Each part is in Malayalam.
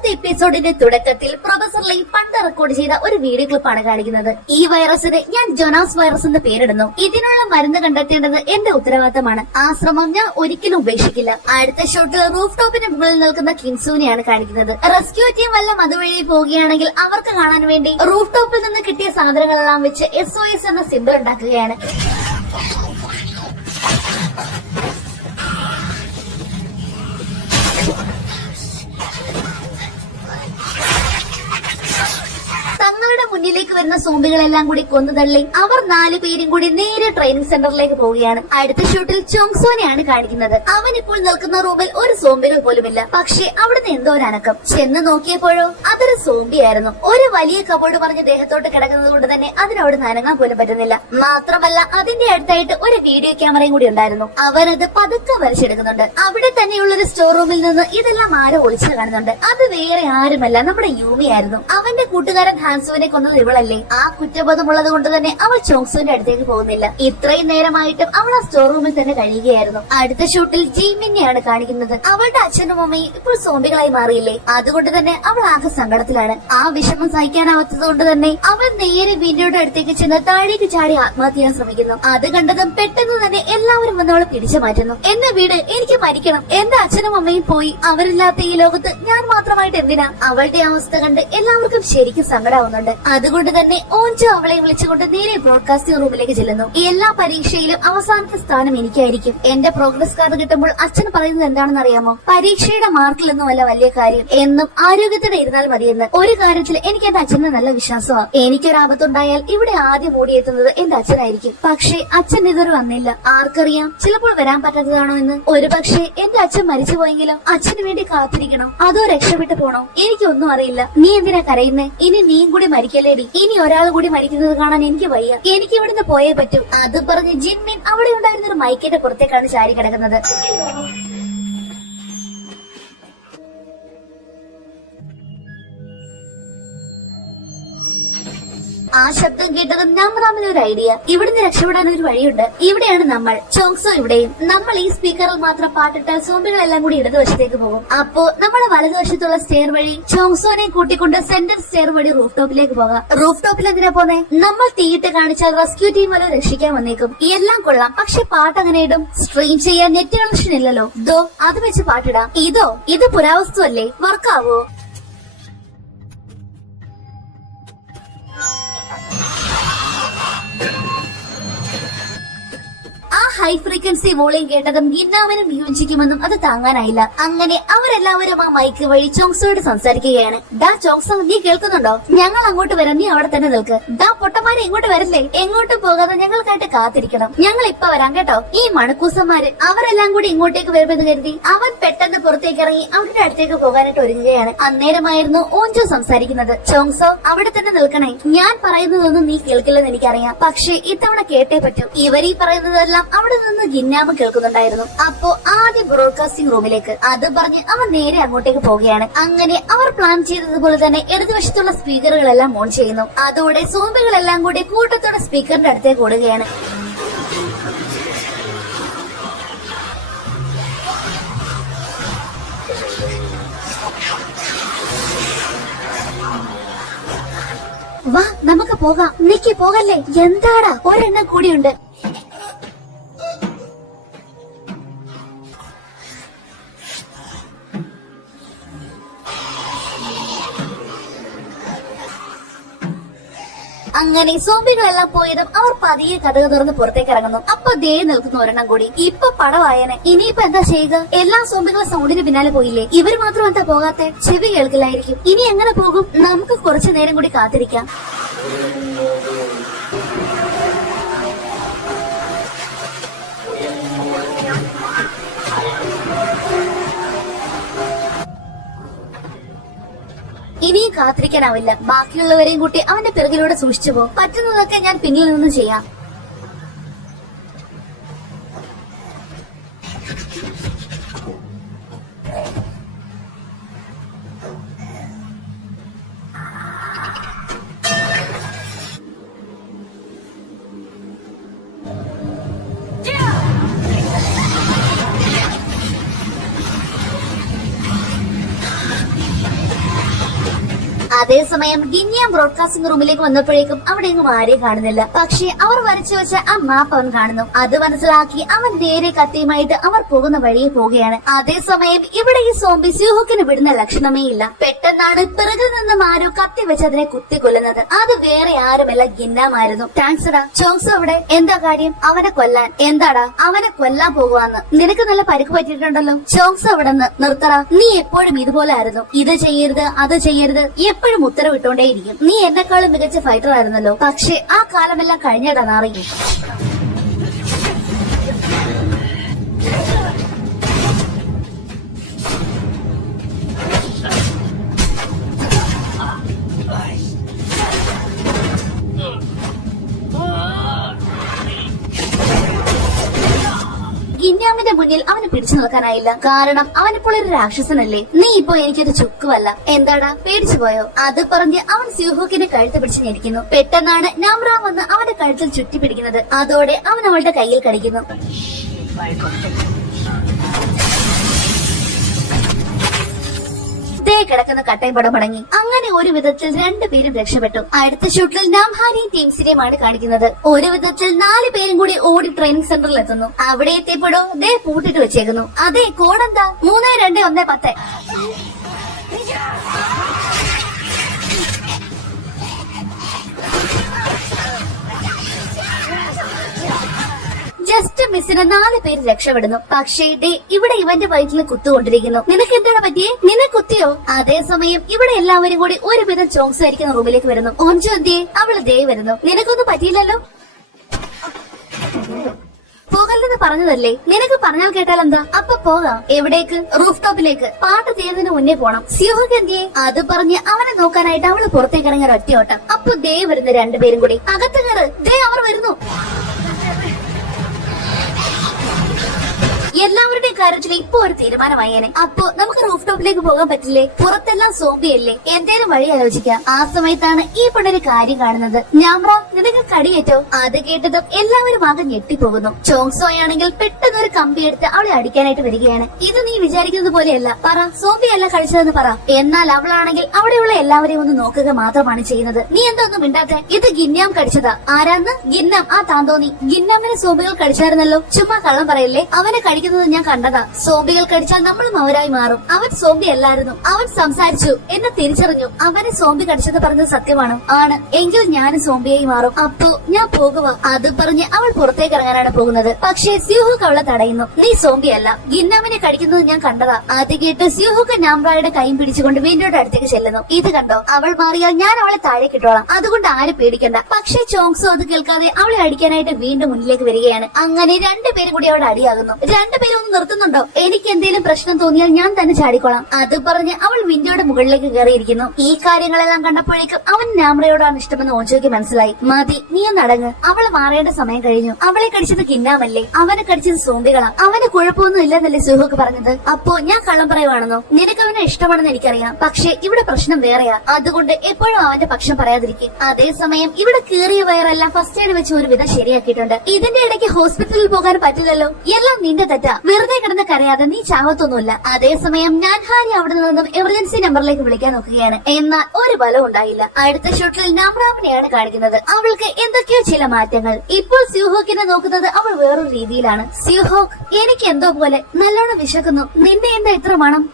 ആറാമത്തെ എപ്പിസോഡിന്റെ തുടക്കത്തിൽ പ്രൊഫസർ ലൈ പണ്ട് റെക്കോർഡ് ചെയ്ത ഒരു വീഡിയോ ക്ലിപ്പാണ് കാണിക്കുന്നത്. ഈ വൈറസിന് ഞാൻ ജൊനാസ് വൈറസ് എന്ന് പേരിടുന്നു. ഇതിനുള്ള മരുന്ന് കണ്ടെത്തേണ്ടത് എന്റെ ഉത്തരവാദിത്തമാണ്. ആ ശ്രമം ഞാൻ ഒരിക്കലും ഉപേക്ഷിക്കില്ല. അടുത്ത ഷോട്ടിൽ റൂഫ് ടോപ്പിന് മുകളിൽ നിൽക്കുന്ന കിൻസൂനെയാണ് കാണിക്കുന്നത്. റെസ്ക്യൂ ടീം വല്ലതും അതുവഴി പോവുകയാണെങ്കിൽ അവർക്ക് കാണാൻ വേണ്ടി റൂഫ് ടോപ്പിൽ നിന്ന് കിട്ടിയ സാധനങ്ങളെല്ലാം വെച്ച് SOS എന്ന സിമ്പിൾ ഉണ്ടാക്കുകയാണ്. തങ്ങളുടെ മുന്നിലേക്ക് വരുന്ന സോംബികളെല്ലാം കൂടി കൊന്നുതള്ളി അവർ 4 പേരും കൂടി നേരെ ട്രെയിനിങ് സെന്ററിലേക്ക് പോവുകയാണ്. അടുത്ത ഷൂട്ടിൽ ചോങ്സോനെയാണ് കാണിക്കുന്നത്. അവൻ ഇപ്പോൾ നിൽക്കുന്ന റൂമിൽ ഒരു സോംബികൾ പോലുമില്ല. പക്ഷെ അവിടുന്ന് എന്തോ ഒരു അനക്കം. ചെന്ന് നോക്കിയപ്പോഴോ അതൊരു സോംബിയായിരുന്നു. ഒരു വലിയ കബോർഡ് പറഞ്ഞ് ദേഹത്തോട്ട് കിടക്കുന്നത് കൊണ്ട് തന്നെ അതിനവിടെ നനങ്ങാൻ പോലും പറ്റുന്നില്ല. മാത്രമല്ല അതിന്റെ അടുത്തായിട്ട് ഒരു വീഡിയോ ക്യാമറയും കൂടി ഉണ്ടായിരുന്നു. അവരത് പതുക്കെ വരച്ചെടുക്കുന്നുണ്ട്. അവിടെ തന്നെയുള്ള ഒരു സ്റ്റോർ റൂമിൽ നിന്ന് ഇതെല്ലാം ആരോ ഒളിച്ചു കാണുന്നുണ്ട്. അത് വേറെ ആരുമല്ല, നമ്മുടെ യൂമിയായിരുന്നു. അവന്റെ കൂട്ടുകാരൻ ഹാൻസുവിനെ കൊന്നത് ഇവളല്ലേ. ആ കുറ്റബോധമുള്ളത് കൊണ്ട് തന്നെ അവൾ ചോങ്സുവിന്റെ അടുത്തേക്ക് പോകുന്നില്ല. ഇത്രയും നേരമായിട്ടും അവൾ ആ സ്റ്റോർ റൂമിൽ തന്നെ കഴിയുകയായിരുന്നു. അടുത്ത ഷൂട്ടിൽ ജീമിനെയാണ് കാണിക്കുന്നത്. അവളുടെ അച്ഛനും അമ്മയും ഇപ്പോൾ സോംബികളായി മാറിയില്ലേ. അതുകൊണ്ട് തന്നെ അവൾ ആകെ സങ്കടത്തിലാണ്. ആ വിഷമം സഹിക്കാനാവാത്തത് കൊണ്ട് തന്നെ അവൾ നേരെ വിൻഡോയുടെ അടുത്തേക്ക് ചെന്ന് താഴേക്ക് ചാടി ആത്മഹത്യ ചെയ്യാൻ ശ്രമിക്കുന്നു. അത് കണ്ടതും പെട്ടെന്ന് തന്നെ എല്ലാവരും വന്ന് അവളെ പിടിച്ചു മാറ്റുന്നു. എന്നെ വീട്, എനിക്ക് മരിക്കണം. എന്റെ അച്ഛനും അമ്മയും പോയി. അവരില്ലാത്ത ഈ ലോകത്ത് ഞാൻ മാത്രമായിട്ട് എന്തിനാ? അവളുടെ അവസ്ഥ കണ്ട് എല്ലാവർക്കും ശരിക്കും സങ്കടാവുന്നുണ്ട്. അതുകൊണ്ട് തന്നെ ഓഞ്ചോ അവളെ വിളിച്ചുകൊണ്ട് നേരെ ബ്രോഡ്കാസ്റ്റിംഗ് റൂമിലേക്ക് ചെല്ലുന്നു. എല്ലാ പരീക്ഷയിലും അവസാനത്തെ സ്ഥാനം എനിക്കായിരിക്കും. എന്റെ പ്രോഗ്രസ് കാർഡ് കിട്ടുമ്പോൾ അച്ഛൻ പറയുന്നത് എന്താണെന്ന് അറിയാമോ? പരീക്ഷയുടെ മാർക്കിലൊന്നുമല്ല വലിയ കാര്യം, എന്നും ആരോഗ്യത്തോടെ ഇരുന്നാൽ മതിയെന്ന്. ഒരു കാര്യത്തിൽ എനിക്ക് എന്റെ അച്ഛന് നല്ല വിശ്വാസമാണ്. എനിക്കൊരാപത്തുണ്ടായാൽ ഇവിടെ ആദ്യം ഓടിയെത്തുന്നത് എന്റെ അച്ഛനായിരിക്കും. പക്ഷേ അച്ഛൻ ഇതുവരെ വന്നില്ല. ആർക്കറിയാം, ചിലപ്പോൾ വരാൻ പറ്റാത്തതാണോ എന്ന്. ഒരു പക്ഷേ എന്റെ അച്ഛൻ മരിച്ചുപോയെങ്കിലും അച്ഛന് വേണ്ടി കാത്തിരിക്കണോ അതോ രക്ഷപ്പെട്ടു പോണോ? എനിക്കൊന്നും അറിയില്ല. നീ എന്തിനാ കരയുന്നേ? ഇനി നീയും കൂടി മരിക്കല്ലേടി. ഇനി ഒരാൾ കൂടി മരിക്കുന്നത് കാണാൻ എനിക്ക് വയ്യ. എനിക്ക് ഇവിടുന്ന് പോയേ പറ്റൂ. അത് പറഞ്ഞ് ജിൻമിൻ അവിടെ ഉണ്ടായിരുന്ന ഒരു മൈക്കിന്റെ പുറത്തേക്കാണ് ചാരി കിടക്കുന്നത്. ആ ശബ്ദം കേട്ടതും നമ്മൾ ഒരു ഐഡിയ. ഇവിടുന്ന് രക്ഷപ്പെടാൻ ഒരു വഴിയുണ്ട്. ഇവിടെയാണ് നമ്മൾ. ചോങ്സോ ഇവിടെയും. നമ്മൾ ഈ സ്പീക്കറിൽ മാത്രം പാട്ടിട്ടാൽ സോംബികളെല്ലാം കൂടി ഇടതുവശത്തേക്ക് പോകും. അപ്പോ നമ്മുടെ വലതുവശത്തുള്ള സ്റ്റെയർ വഴി ചോങ്സോനെ കൂട്ടിക്കൊണ്ട് സെന്റർ സ്റ്റെയർ വഴി റൂഫ് ടോപ്പിലേക്ക് പോകാം. റൂഫ് ടോപ്പിൽ എന്തിനാ പോന്നെ? നമ്മൾ തീയിട്ട് കാണിച്ചാൽ റെസ്ക്യൂ ടീം വല്ല രക്ഷിക്കാൻ വന്നേക്കും. എല്ലാം കൊള്ളാം, പക്ഷെ പാട്ട് അങ്ങനെ ഇടും. സ്ട്രീം ചെയ്യാൻ നെറ്റ് കണക്ഷൻ ഇല്ലല്ലോ. ദോ അത് വെച്ച് പാട്ടിടാം. ഇത് പുരാവസ്തു അല്ലേ? വർക്കാവോ? ഹൈ ഫ്രീക്വൻസി വോളിയം കേട്ടതും ഗിന്നാവിനും യോജിക്കുമെന്നും അത് താങ്ങാനായില്ല. അങ്ങനെ അവരെല്ലാവരും ആ മൈക്ക് വഴി ചോങ്സോയോട് സംസാരിക്കുകയാണ്. ഡാ ചോങ്സോ, നീ കേൾക്കുന്നുണ്ടോ? ഞങ്ങൾ അങ്ങോട്ട് വരാം, നീ അവിടെ തന്നെ നിൽക്ക്. ഡാ പൊട്ടന്മാരെ, ഇങ്ങോട്ട് വരില്ലേ? എങ്ങോട്ടും പോകാതെ ഞങ്ങൾക്കായിട്ട് കാത്തിരിക്കണം. ഞങ്ങൾ ഇപ്പൊ വരാം കേട്ടോ. ഈ മണക്കൂസന്മാര് അവരെല്ലാം കൂടി ഇങ്ങോട്ടേക്ക് വരുമെന്ന് കരുതി അവൻ പെട്ടെന്ന് പുറത്തേക്ക് ഇറങ്ങി അവരുടെ അടുത്തേക്ക് പോകാനായിട്ട് ഒരുങ്ങുകയാണ്. അന്നേരമായിരുന്നു ഓഞ്ചോ സംസാരിക്കുന്നത്. ചോങ്സോ, അവിടെ തന്നെ നിൽക്കണേ. ഞാൻ പറയുന്നതൊന്നും നീ കേൾക്കില്ലെന്ന് എനിക്കറിയാം, പക്ഷെ ഇത്തവണ കേട്ടേ പറ്റൂ. ഇവരീ പറയുന്നതെല്ലാം അവിടെ നിന്ന് ഗിന്നാമ കേൾക്കുന്നുണ്ടായിരുന്നു. അപ്പോ ആദ്യം ബ്രോഡ്കാസ്റ്റിംഗ് റൂമിലേക്ക്. അത് പറഞ്ഞ് അവൻ നേരെ അങ്ങോട്ടേക്ക് പോവുകയാണ്. അങ്ങനെ അവർ പ്ലാൻ ചെയ്തതുപോലെ തന്നെ ഇടതുവശത്തുള്ള സ്പീക്കറുകളെല്ലാം ഓൺ ചെയ്യുന്നു. അതോടെ സോംബികളെല്ലാം കൂടി കൂട്ടത്തോടെ സ്പീക്കറിന്റെ അടുത്തേക്ക് ഓടുകയാണ്. വാ, നമുക്ക് പോകാം. നിക്ക് പോകല്ലേ. എന്താടാ, ഒരെണ്ണം കൂടിയുണ്ട്. അങ്ങനെ സോംബികളെല്ലാം പോയതും അവർ പതിയെ കഥക തുറന്ന് പുറത്തേക്ക് ഇറങ്ങുന്നു. അപ്പൊ ദേ നിൽക്കുന്ന ഒരെണ്ണം കൂടി. ഇപ്പൊ പടവായനെ. ഇനിയിപ്പോ എന്താ ചെയ്യുക? എല്ലാ സോംബികളും സൗണ്ടിന് പിന്നാലെ പോയില്ലേ? ഇവർ മാത്രം എന്താ പോകാത്തെ? ചെവി കേൾക്കില്ലായിരിക്കും. ഇനി എങ്ങനെ പോകും? നമുക്ക് കുറച്ചു നേരം കൂടി കാത്തിരിക്കാം. ഇനിയും കാത്തിരിക്കാനാവില്ല. ബാക്കിയുള്ളവരെയും കൂട്ടി അവന്റെ പിറകിലൂടെ സൂക്ഷിച്ചു പോകും. പറ്റുന്നതൊക്കെ ഞാൻ പിന്നിൽ നിന്ന് ചെയ്യാം. അതേസമയം ഗിന്നിയം ബ്രോഡ്കാസ്റ്റിംഗ് റൂമിലേക്ക് വന്നപ്പോഴേക്കും അവിടെ എങ്ങും ആരെയും കാണുന്നില്ല. പക്ഷേ അവർ വരച്ചു വെച്ച ആ മാപ്പ് അവൻ കാണുന്നു. അത് മനസ്സിലാക്കി അവൻ നേരെ കത്തിയുമായിട്ട് അവർ പോകുന്ന വഴിയെ പോവുകയാണ്. അതേസമയം ഇവിടെ ഈ സോംബി സ്യൂഹുക്കിന് വിടുന്ന ലക്ഷണമേ ഇല്ല. പെട്ടെന്നാണ് പിറകിൽ നിന്ന് മാരു കത്തി വെച്ച് അതിനെ കുത്തിക്കൊല്ലുന്നത്. അത് വേറെ ആരുമല്ല ഗിന്നാമായിരുന്നു. താങ്ക്സ് ഡാ. ചോങ്സു അവിടെ എന്താ കാര്യം? അവനെ കൊല്ലാൻ. എന്താടാ? അവനെ കൊല്ലാൻ പോകുവാന്ന്. നിനക്ക് നല്ല പരിക്ക് പറ്റിയിട്ടുണ്ടല്ലോ. ചോങ്സു അവിടെ നിന്ന് നിർത്തറ. നീ എപ്പോഴും ഇതുപോലെ ആയിരുന്നു. ഇത് ചെയ്യരുത്, അത് ചെയ്യരുത്, എപ്പോഴും ഉത്തരവിട്ടോണ്ടേയിരിക്കും. നീ എന്നെക്കാളും മികച്ച ഫൈറ്റർ ആയിരുന്നല്ലോ. പക്ഷെ ആ കാലമെല്ലാം കഴിഞ്ഞടാ നാറി. ഗിന്യാമിന്റെ മുന്നിൽ അവന് പിടിച്ചു നിൽക്കാനായില്ല. കാരണം അവനിപ്പോൾ ഒരു രാക്ഷസനല്ലേ. നീ ഇപ്പോ എനിക്കൊരു ചുക്കുവല്ല. എന്താടാ പേടിച്ചു പോയോ? അത് പറഞ്ഞ് അവൻ സ്യൂഹോക്കിന്റെ കഴുത്ത് പിടിച്ച് ഞെരിക്കുന്നു. പെട്ടെന്നാണ് നാമ്ര വന്ന് അവന്റെ കഴുത്തിൽ ചുറ്റി പിടിക്കുന്നത്. അതോടെ അവൻ അവളുടെ കയ്യിൽ കടിക്കുന്നു. കിടക്കുന്ന കട്ടയും പടം മടങ്ങി. അങ്ങനെ ഒരു വിധത്തിൽ രണ്ടുപേരും രക്ഷപ്പെട്ടു. അടുത്ത ഷൂട്ടിൽ നാംഹാരിയും ടീംസിനെയുമാണ് കാണിക്കുന്നത്. ഒരു വിധത്തിൽ 4 പേരും കൂടി ഓടി ട്രെയിനിങ് സെന്ററിൽ എത്തുന്നു. അവിടെ എത്തിയപ്പോഴോ ദേ പൂട്ടിട്ട് വെച്ചേക്കുന്നു. അതെ, കോടെന്താ? 3-2-1-10. ജസ്റ്റ് മിസ്സിന് 4 പേര് രക്ഷപ്പെടുന്നു. പക്ഷേ ദേ ഇവിടെ ഇവന്റെ വയറ്റിൽ കുത്തുകൊണ്ടിരിക്കുന്നു. നിനക്ക് എന്താണ് പറ്റിയേ? നിന്നെ കുത്തിയോ? അതേസമയം ഇവിടെ എല്ലാവരും കൂടി ഒരുവിധം ചോങ്സ് ആയിരിക്കുന്ന റൂമിലേക്ക് വരുന്നു. ഓഞ്ചു എന്തിയെ? അവള് ദേ വരുന്നു. നിനക്കൊന്നും പറ്റിയില്ലല്ലോ. പോകല്ലെന്ന് പറഞ്ഞതല്ലേ? നിനക്ക് പറഞ്ഞാൽ കേട്ടാൽ എന്താ? അപ്പൊ പോകാം. എവിടേക്ക്? റൂഫ് ടോപ്പിലേക്ക്. പാട്ട് തീരുന്നതിന് മുന്നേ പോണം. സ്യൂഹക്ക് എന്തിയെ? അത് പറഞ്ഞ് അവനെ നോക്കാനായിട്ട് അവള് പുറത്തേക്ക് ഇറങ്ങിയ ഒറ്റയോട്ടം. അപ്പൊ ദേ വരുന്ന 2 പേരും കൂടി. അകത്ത് കയറ്. ദേ അവർ വരുന്നു. എല്ലാവരുടെയും കാര്യത്തിൽ ഇപ്പൊ ഒരു തീരുമാനമായേനെ. അപ്പൊ നമുക്ക് റൂഫ് ടോപ്പിലേക്ക് പോകാൻ പറ്റില്ലേ? പുറത്തെല്ലാം സോംബിയല്ലേ. എന്തേലും വഴി ആലോചിക്കാം. ആ സമയത്താണ് ഈ പെണ്ണൊരു കാര്യം കാണുന്നത്. ഞാമ്ര, നിനക്ക് കടിയേറ്റോ? അത് കേട്ടതും എല്ലാവരും ആകെ ഞെട്ടിപ്പോകുന്നു. ചോങ്സോയാണെങ്കിൽ പെട്ടെന്ന് ഒരു കമ്പി എടുത്ത് അവളെ അടിക്കാനായിട്ട് വരികയാണ്. ഇത് നീ വിചാരിക്കുന്നത് പോലെയല്ല. പറ, സോംബിയല്ല കഴിച്ചതെന്ന് പറ. എന്നാൽ അവളാണെങ്കിൽ അവിടെയുള്ള എല്ലാവരെയും ഒന്ന് നോക്കുക മാത്രമാണ് ചെയ്യുന്നത്. നീ എന്താ ഒന്നും മിണ്ടാത്തെ? ഇത് ഗിന്നാം കടിച്ചതാ. ആരാന്ന്? ഗിന്നാം. ആ താന്തോന്നി. ഗിന്നാമിനെ സോംബികൾ കടിച്ചായിരുന്നല്ലോ. ചുമ്മാ കള്ളം പറയല്ലേ. അവനെ കഴിക്കുന്നത് ഞാൻ കണ്ടതാ. സോംബികൾ കടിച്ചാൽ നമ്മളും അവരായി മാറും. അവൻ സോംബി അല്ലായിരുന്നു. അവൻ സംസാരിച്ചു, എന്നെ തിരിച്ചറിഞ്ഞു. അവനെ സോംബി കടിച്ചെന്ന് പറഞ്ഞത് സത്യമാണോ? ആണ്. എങ്കിൽ ഞാനും സോംബിയായി മാറും. അപ്പോ ഞാൻ പോകുക. അത് പറഞ്ഞ് അവൾ പുറത്തേക്ക് ഇറങ്ങാനാണ് പോകുന്നത്. പക്ഷേ സ്യൂഹുക്ക് അവളെ തടയുന്നു. നീ സോംബി അല്ല, ഗിന്നാമിനെ കടിക്കുന്നത് ഞാൻ കണ്ടതാ. അത് കേട്ട് സ്യൂഹുക്ക് നാമ്രയുടെ കൈയും പിടിച്ചുകൊണ്ട് വീണ്ടും അടുത്തേക്ക് ചെല്ലുന്നു. ഇത് കണ്ടോ? അവൾ മാറിയാൽ ഞാൻ അവളെ താഴെ കിട്ടോളാം. അതുകൊണ്ട് ആരും പേടിക്കണ്ട. പക്ഷേ ചോങ്സോ അത് കേൾക്കാതെ അവളെ അടിക്കാനായിട്ട് വീണ്ടും മുന്നിലേക്ക് വരികയാണ്. അങ്ങനെ 2 പേരും കൂടി അവളുടെ അടിയാകുന്നു. 2 പേരും ഒന്ന് നിർത്തുന്നുണ്ടോ? എനിക്ക് എന്തെങ്കിലും പ്രശ്നം തോന്നിയാൽ ഞാൻ തന്നെ ചാടിക്കോളാം. അത് പറഞ്ഞ് അവൾ വിൻഡോയുടെ മുകളിലേക്ക് കയറിയിരിക്കുന്നു. ഈ കാര്യങ്ങളെല്ലാം കണ്ടപ്പോഴേക്കും അവൻ നാമ്രയോടാണ് ഇഷ്ടമെന്ന് ഓജോയ്ക്ക് മനസ്സിലായി. മതി, നീ ഒന്ന് അടങ്ങ്. അവൾ മാറേണ്ട സമയം കഴിഞ്ഞു. അവളെ കടിച്ചത് കിന്നാമല്ലേ? അവനെ കടിച്ചത് സോംബികളാ. അവന് കുഴപ്പമൊന്നും ഇല്ലെന്നല്ലേ സുഹുക്ക് പറഞ്ഞത്? അപ്പോ ഞാൻ കള്ളം പറയുവാണെന്നോ? നിനക്ക് അവനെ ഇഷ്ടമാണെന്ന് എനിക്കറിയാം. പക്ഷെ ഇവിടെ പ്രശ്നം വേറെയാ. അതുകൊണ്ട് എപ്പോഴും അവന്റെ പക്ഷം പറയാതിരിക്കും. അതേസമയം ഇവിടെ കീറിയ വയറെല്ലാം ഫസ്റ്റ് എയ്ഡ് വെച്ച് ഒരു വിധം ശരിയാക്കിയിട്ടുണ്ട്. ഇതിന്റെ ഇടയ്ക്ക് ഹോസ്പിറ്റലിൽ പോകാൻ പറ്റില്ലല്ലോ. എല്ലാം നിന്റെ തെറ്റാ. വെറുതെ കിടന്ന് കരയാതെ നീ ചാവത്തൊന്നുമില്ല. അതേസമയം നാൻഹാരി അവിടെ നിന്നും എമർജൻസി നമ്പറിലേക്ക് വിളിക്കാൻ നോക്കുകയാണ്. എന്നാൽ ഒരു ബലം ഉണ്ടായില്ല. അടുത്ത ഷൂട്ടിൽ നാമ്രാവിനെയാണ് കാണിക്കുന്നത്. അവൾക്ക് എന്തൊക്കെയോ ചില മാറ്റങ്ങൾ. ഇപ്പോൾ സ്യൂഹോക്കിനെ നോക്കുന്നത് അവൾ വേറൊരു രീതിയിലാണ്. സ്യൂഹോക്ക്, എനിക്ക് എന്തോ പോലെ നല്ലോണം വിശക്കുന്നു. നിന്നെ എന്താ ഇത്ര മണം?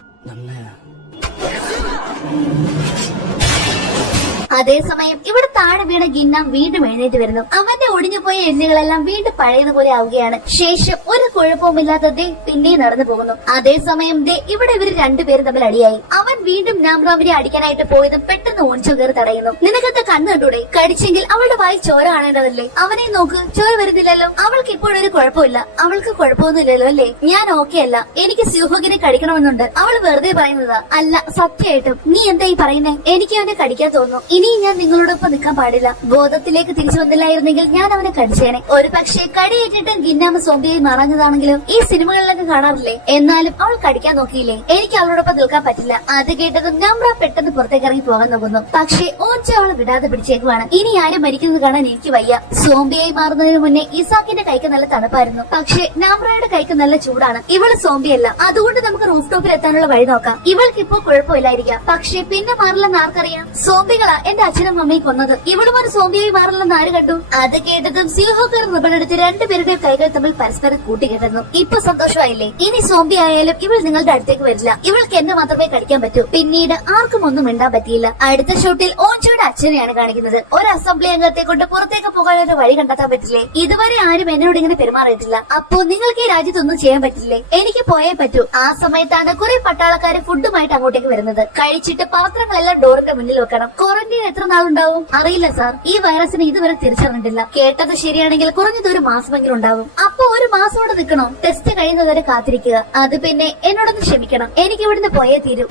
അതേസമയം ഇവിടെ താഴെ വീണ ഗിന്നാം വീണ്ടും എഴുന്നേറ്റ് വരുന്നു. അവന്റെ ഒടിഞ്ഞുപോയ എല്ലുകളെല്ലാം വീണ്ടും പഴയതുപോലെ ആവുകയാണ്. ശേഷം ഒരു കുഴപ്പവുമില്ലാത്ത ദേ പിന്നെയും നടന്നു പോകുന്നു. അതേസമയം ദേ ഇവിടെ ഇവർ 2 പേരും തമ്മിൽ അടിയായി. അവൻ വീണ്ടും നാമ്രാവിനെ അടിക്കാനായിട്ട് പോയതും പെട്ടെന്ന് ഓഞ്ചു കയറി തടയുന്നു. നിനക്കത്തെ കണ്ണ് കണ്ടൂടെ? കടിച്ചെങ്കിൽ അവളുടെ വായി ചോര കാണേണ്ടതല്ലേ? അവനെ നോക്ക്, ചോര വരുന്നില്ലല്ലോ. അവൾക്ക് ഇപ്പോഴൊരു കുഴപ്പമില്ല. അവൾക്ക് കുഴപ്പമൊന്നുമില്ലല്ലോ അല്ലേ? ഞാൻ ഓക്കെ അല്ല. എനിക്ക് സ്യൂഹോക്കിനെ കടിക്കണമെന്നുണ്ട്. അവൾ വെറുതെ പറയുന്നതാ. അല്ല, സത്യമായിട്ടും. നീ എന്താ ഈ പറയുന്നേ? എനിക്ക് അവനെ കടിക്കാൻ തോന്നുന്നു. ഇനി ഇനി ഞാൻ നിങ്ങളോടൊപ്പം നിൽക്കാൻ പാടില്ല. ബോധത്തിലേക്ക് തിരിച്ചു വന്നില്ലായിരുന്നെങ്കിൽ ഞാൻ അവനെ കടിച്ചേനെ. ഒരു പക്ഷേ കടിയേറ്റിട്ട് ഗിന്നാമ സോംബിയായി മാറാഞ്ഞതാണെങ്കിലും ഈ സിനിമകളിലൊക്കെ കാണാറില്ലേ. എന്നാലും അവൾ കടിക്കാൻ നോക്കിയില്ലേ. എനിക്ക് അവളോടൊപ്പം നിൽക്കാൻ പറ്റില്ല. അത് കേട്ടതും നമ്ര പെട്ടെന്ന് പുറത്തേക്ക് ഇറങ്ങി പോകാൻ നോക്കുന്നു. പക്ഷേ ഓഞ്ച അവളെ വിടാതെ പിടിച്ചേക്കുവാണ്. ഇനി ആരും മരിക്കുന്നത് കാണാൻ എനിക്ക് വയ്യ. സോംബിയായി മാറുന്നതിന് മുന്നേ ഇസാക്കിന്റെ കൈക്ക് നല്ല തണുപ്പായിരുന്നു. പക്ഷേ നാമ്രയുടെ കൈക്ക് നല്ല ചൂടാണ്. ഇവള് സോംബിയല്ല. അതുകൊണ്ട് നമുക്ക് റൂഫ് ടോപ്പിൽ എത്താനുള്ള വഴി നോക്കാം. ഇവൾക്ക് ഇപ്പോ കുഴപ്പമില്ലായിരിക്കാം. പക്ഷേ പിന്നെ മാറില്ലെന്ന് ആർക്കറിയാം. സോംബികളാ എന്റെ അച്ഛനും അമ്മയും കൊന്നത്. ഇവളും ഒരു സോംബിയായി മാറില്ലെന്ന് ആര് കണ്ടു? അത് കേട്ടതും സിംഹോക്കർ നിബളെടുത്ത് രണ്ടുപേരുടെയും കൈകൾ തമ്മിൽ പരസ്പരം കൂട്ടിക്കെട്ടുന്നു. ഇപ്പൊ സന്തോഷമായില്ലേ? ഇനി സോംബി ആയാലും ഇവൾ നിങ്ങളുടെ അടുത്തേക്ക് വരില്ല. ഇവൾക്ക് എന്നെ മാത്രമേ കടിക്കാൻ പറ്റൂ. പിന്നീട് ആർക്കും ഒന്നും മിണ്ടാൻ പറ്റിയില്ല. അടുത്ത ഷോട്ടിൽ ഓഞ്ചോയുടെ അച്ഛനെയാണ് കാണിക്കുന്നത്. ഒരു അസംബ്ലി അംഗത്തെ കൊണ്ട് പുറത്തേക്ക് പോകാൻ ഒരു വഴി കണ്ടെത്താൻ പറ്റില്ലേ? ഇതുവരെ ആരും എന്നോട് ഇങ്ങനെ പെരുമാറിയിട്ടില്ല. അപ്പോ നിങ്ങൾക്ക് ഈ രാജ്യത്തൊന്നും ചെയ്യാൻ പറ്റില്ലേ? എനിക്ക് പോയേ പറ്റൂ. ആ സമയത്താണ് കുറെ പട്ടാളക്കാര് ഫുഡുമായിട്ട് അങ്ങോട്ടേക്ക് വരുന്നത്. കഴിച്ചിട്ട് പാത്രങ്ങളെല്ലാം ഡോറിന്റെ മുന്നിൽ വെക്കണം. ക്വാറന്റൈൻ എത്ര നാളുണ്ടാവും? അറിയില്ല സാർ. ഈ വൈറസിനെ ഇതുവരെ തിരിച്ചറിഞ്ഞിട്ടില്ല. കേട്ടത് ശരിയാണെങ്കിൽ കുറഞ്ഞത് ഒരു മാസമെങ്കിലും ഉണ്ടാവും. അപ്പൊ ഒരു മാസം ഇവിടെ നിൽക്കണോ? ടെസ്റ്റ് കഴിയുന്നവരെ കാത്തിരിക്കുക. അത് പിന്നെ എന്നോടൊന്ന് ക്ഷമിക്കണം. എനിക്ക് ഇവിടുന്ന് പോയേ തീരൂ.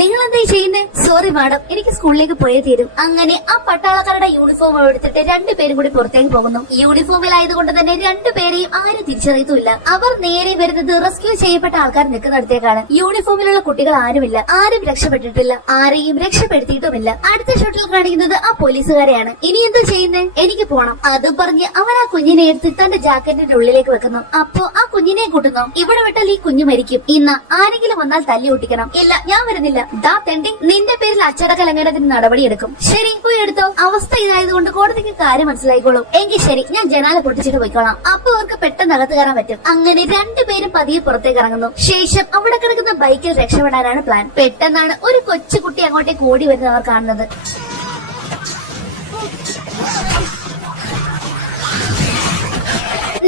നിങ്ങൾ എന്തായി ചെയ്യുന്നേ? സോറി മാഡം, എനിക്ക് സ്കൂളിലേക്ക് പോയേ തീരും. അങ്ങനെ ആ പട്ടാളക്കാരുടെ യൂണിഫോം എടുത്തിട്ട് രണ്ടുപേരും കൂടി പുറത്തേക്ക് പോകുന്നു. യൂണിഫോമിലായതുകൊണ്ട് തന്നെ രണ്ടുപേരെയും ആരും തിരിച്ചറിയത്തുമില്ല. അവർ നേരെ വരുന്നത് റെസ്ക്യൂ ചെയ്യപ്പെട്ട ആൾക്കാർ നിൽക്കുന്നിടത്തേക്കാണ്. യൂണിഫോമിലുള്ള കുട്ടികൾ ആരുമില്ല. ആരും രക്ഷപ്പെട്ടിട്ടില്ല. ആരെയും രക്ഷപ്പെടുത്തിയിട്ടുമില്ല. അടുത്ത ഷോട്ടിൽ കാണിക്കുന്നത് ആ പോലീസുകാരെയാണ്. ഇനി എന്താ ചെയ്യുന്നേ? എനിക്ക് പോണം. അതും പറഞ്ഞ് അവൻ ആ കുഞ്ഞിനെ എടുത്ത് തന്റെ ജാക്കറ്റിന്റെ ഉള്ളിലേക്ക് വെക്കുന്നു. അപ്പോ ആ കുഞ്ഞിനെ കൂട്ടുന്നു. ഇവിടെ വിട്ടാൽ ഈ കുഞ്ഞു മരിക്കും. ഇന്ന് ആരെങ്കിലും വന്നാൽ തല്ലി ഒട്ടിക്കണം. ഇല്ല, ഞാൻ വരുന്നില്ല. ദാ തെണ്ടി, നിന്റെ പേരിൽ അച്ചടക്ക ലംഘനത്തിന് നടപടിയെടുക്കും. ശരി, പോയി എടുത്തോ. അവസ്ഥ ഇതായതുകൊണ്ട് കോടതിക്ക് കാര്യം മനസ്സിലായിക്കോളും. എങ്കിൽ ശരി, ഞാൻ ജനാല പൊട്ടിച്ചിട്ട് പോയിക്കോളാം. അപ്പൊ അവർക്ക് പെട്ടെന്ന് അകത്ത് കയറാൻ പറ്റും. അങ്ങനെ രണ്ടുപേരും പതിയെ പുറത്തേക്ക് ഇറങ്ങുന്നു. ശേഷം അവിടെ കിടക്കുന്ന ബൈക്കിൽ രക്ഷപ്പെടാനാണ് പ്ലാൻ. പെട്ടെന്നാണ് ഒരു കൊച്ചുകുട്ടി അങ്ങോട്ടേക്ക് ഓടി വരുന്നവർ കാണുന്നത്.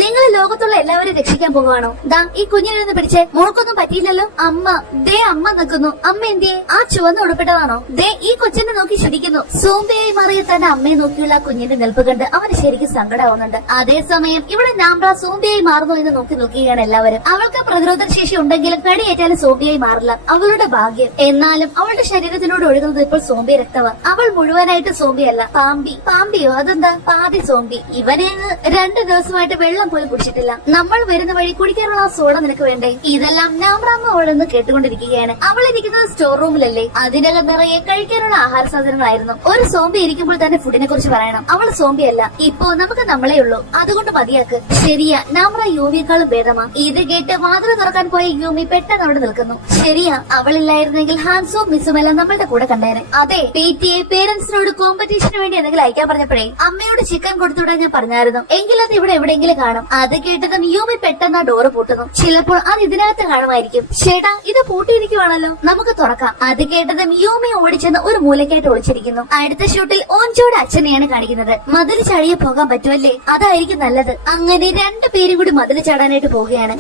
നിങ്ങൾ ലോകത്തുള്ള എല്ലാവരും രക്ഷിക്കാൻ പോകുവാണോ? ദാ ഈ കുഞ്ഞിനൊന്ന് പിടിച്ചേ. മോൾക്കൊന്നും പറ്റിയില്ലല്ലോ. അമ്മ ദേ, അമ്മ നിൽക്കുന്നു. അമ്മ എന്തിയെ? ആ ചുവന്ന് ഉടുപ്പിട്ടതാണോ? ദേ ഈ കൊച്ചിനെ നോക്കി ചിരിക്കുന്നു. സോംബിയായി മാറിയ തന്റെ അമ്മയെ നോക്കിയുള്ള കുഞ്ഞിന്റെ നിൽപ്പ് കണ്ട് അവന് ശരിക്കും സങ്കടമാവുന്നുണ്ട്. അതേസമയം ഇവിടെ നാമ്ര സോംബിയായി മാറുന്നു എന്ന് നോക്കി നിൽക്കുകയാണ് എല്ലാവരും. അവൾക്ക് പ്രതിരോധ ശേഷി ഉണ്ടെങ്കിലും കടിയേറ്റാലും സോംബിയായി മാറില്ല. അവളുടെ ഭാഗ്യം. എന്നാലും അവളുടെ ശരീരത്തിലൂടെ ഒഴുകുന്നത് ഇപ്പോൾ സോംബി രക്തമാണ്. അവൾ മുഴുവനായിട്ട് സോംബിയല്ല, പാമ്പി. പാമ്പിയോ? അതെന്താ? പാതി സോംബി. ഇവനെ 2 ദിവസമായിട്ട് വെള്ളം പോലും കുടിച്ചിട്ടില്ല. നമ്മൾ വരുന്ന വഴി കുടിക്കാനുള്ള സോഡ നിനക്ക് വേണ്ടേ? ഇതെല്ലാം നാമ്രാമ്മ അവളൊന്ന് കേട്ടുകൊണ്ടിരിക്കുകയാണ്. അവൾ ഇരിക്കുന്നത് സ്റ്റോർ റൂമിലല്ലേ? അതിനകം നിറയെ കഴിക്കാനുള്ള ആഹാര സാധനങ്ങളായിരുന്നു. ഒരു സോംബി ഇരിക്കുമ്പോൾ തന്നെ ഫുഡിനെ കുറിച്ച് പറയണം. അവൾ സോംബി അല്ല. ഇപ്പോ നമുക്ക് നമ്മളെ ഉള്ളൂ. അതുകൊണ്ട് മതിയാക്ക്. ശരിയാ, നാമ്ര യൂമിയേക്കാളും ഭേദമാ. ഇത് കേട്ട് വാതിൽ തുറക്കാൻ പോയ യൂമി പെട്ടെന്ന് അവിടെ നിൽക്കുന്നു. ശരിയാ, അവളില്ലായിരുന്നെങ്കിൽ ഹാൻസും മിസ്സും എല്ലാം നമ്മളുടെ കൂടെ കണ്ടേനെ. അതെ, PTA പേരന്റ്സിനോട് കോമ്പറ്റീഷന് വേണ്ടി എന്തെങ്കിലും അയക്കാൻ പറഞ്ഞപ്പോഴേ അമ്മയോട് ചിക്കൻ കൊടുത്തുവിടാൻ ഞാൻ പറഞ്ഞായിരുന്നു. എങ്കിലത് ഇവിടെ എവിടെയെങ്കിലും കാണും. അത് കേട്ടതും യൂമി പെട്ടെന്ന് ആ ഡോറ് പൂട്ടുന്നു. ചിലപ്പോൾ അത് ഇതിനകത്ത് കാണുമായിരിക്കും. ചേട്ടാ, ഇത് പൂട്ടിയിരിക്കുവാണല്ലോ, നമുക്ക് തുറക്കാം. അത് കേട്ടതും യൂമി ഓടിച്ചെന്ന് ഒരു മൂലക്കായിട്ട് ഒളിച്ചിരിക്കുന്നു. അടുത്ത ഷൂട്ടിൽ ഓഞ്ചോയുടെ അച്ഛനെയാണ് കാണിക്കുന്നത്. മതിൽ ചാടിയെ പോകാൻ പറ്റുമല്ലേ? അതായിരിക്കും നല്ലത്. അങ്ങനെ രണ്ടുപേരും കൂടി മതിൽ ചാടാനായിട്ട് പോവുകയാണ്.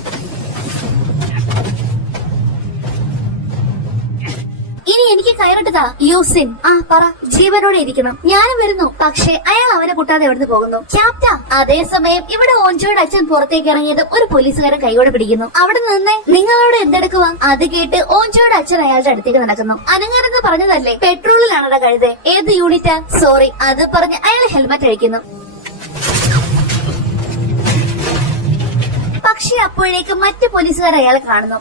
ഇനി എനിക്ക് കയറിട്ടതാ. യൂസിൻ, ആ പറ. ജീവനോടെ ഇരിക്കണം. ഞാനും വരുന്നു. പക്ഷേ അയാൾ അവനെ കൂട്ടാതെ എവിടുന്ന് പോകുന്നു? ക്യാപ്റ്റ. അതേസമയം ഇവിടെ ഓഞ്ചോയുടെ അച്ഛൻ പുറത്തേക്ക് ഇറങ്ങിയത് ഒരു പോലീസുകാരെ കൈയോടെ പിടിക്കുന്നു. അവിടെ നിന്നേ, നിങ്ങളോട് എന്തെടുക്കുവാ? അത് കേട്ട് ഓഞ്ചോയുടെ അച്ഛൻ അയാളുടെ അടുത്തേക്ക് നടക്കുന്നു. അനങ്ങാനെന്ന് പറഞ്ഞതല്ലേ? പെട്രോളിലാണടാ കഴുതേ. ഏത് യൂണിറ്റാ? സോറി. അത് പറഞ്ഞ് അയാൾ ഹെൽമറ്റ് അഴിക്കുന്നു. പക്ഷെ അപ്പോഴേക്ക് മറ്റു പോലീസുകാർ അയാളെ കാണുന്നു.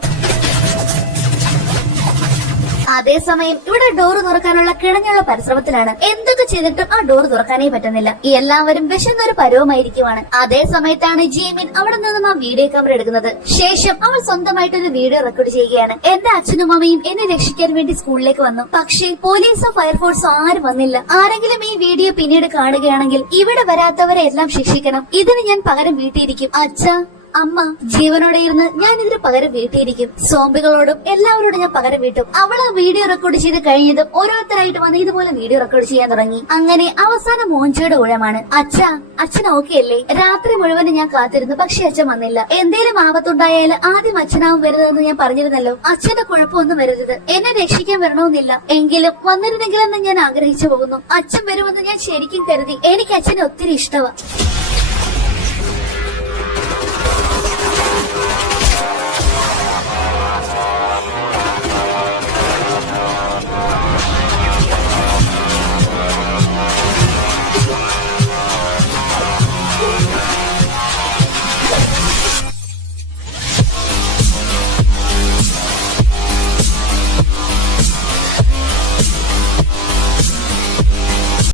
അതേസമയം ഇവിടെ ഡോറ് തുറക്കാനുള്ള കിണഞ്ഞുള്ള പരിശ്രമത്തിലാണ്. എന്തൊക്കെ ചെയ്തിട്ടും ആ ഡോറ് തുറക്കാനേ പറ്റുന്നില്ല. എല്ലാവരും വിശന്നൊരു പരവുമായിരിക്കുവാണ്. അതേ സമയത്താണ് ജീമിൻ അവിടെ നിന്നും ആ വീഡിയോ ക്യാമറ എടുക്കുന്നത്. ശേഷം അവൾ സ്വന്തമായിട്ടൊരു വീഡിയോ റെക്കോർഡ് ചെയ്യുകയാണ്. എന്റെ അച്ഛനും അമ്മയും എന്നെ രക്ഷിക്കാൻ വേണ്ടി സ്കൂളിലേക്ക് വന്നു. പക്ഷേ പോലീസോ ഫയർഫോഴ്സോ ആരും വന്നില്ല. ആരെങ്കിലും ഈ വീഡിയോ പിന്നീട് കാണുകയാണെങ്കിൽ ഇവിടെ വരാത്തവരെ എല്ലാം ശിക്ഷിക്കണം. ഇതിന് ഞാൻ പകരം വീട്ടിയിരിക്കും. അച്ഛാ, അമ്മ, ജീവനോടെ ഇരുന്ന് ഞാൻ ഇതിന് പകരം വീട്ടിയിരിക്കും. സോംബികളോടും എല്ലാവരോടും ഞാൻ പകരം വീട്ടും. അവള് വീഡിയോ റെക്കോർഡ് ചെയ്ത് കഴിഞ്ഞതും ഓരോരുത്തരായിട്ട് വന്ന് ഇതുപോലെ വീഡിയോ റെക്കോർഡ് ചെയ്യാൻ തുടങ്ങി. അങ്ങനെ അവസാനം മോഞ്ചയുടെ ഊഴമാണ്. അച്ഛൻ ഓക്കെ അല്ലേ? രാത്രി മുഴുവനും ഞാൻ കാത്തിരുന്നു, പക്ഷെ അച്ഛൻ വന്നില്ല. എന്തേലും ആപത്തുണ്ടായാൽ ആദ്യം അച്ഛനാവും വരുന്നതെന്ന് ഞാൻ പറഞ്ഞിരുന്നല്ലോ. അച്ഛന്റെ കുഴപ്പമൊന്നും വരരുത്. എന്നെ രക്ഷിക്കാൻ വരണമെന്നില്ല. എങ്കിലും വന്നിരുന്നെങ്കിലെന്ന് ഞാൻ ആഗ്രഹിച്ചു പോകുന്നു. അച്ഛൻ വരുമെന്ന് ഞാൻ ശരിക്കും കരുതി. എനിക്ക് അച്ഛനെ ഒത്തിരി ഇഷ്ടമാണ്.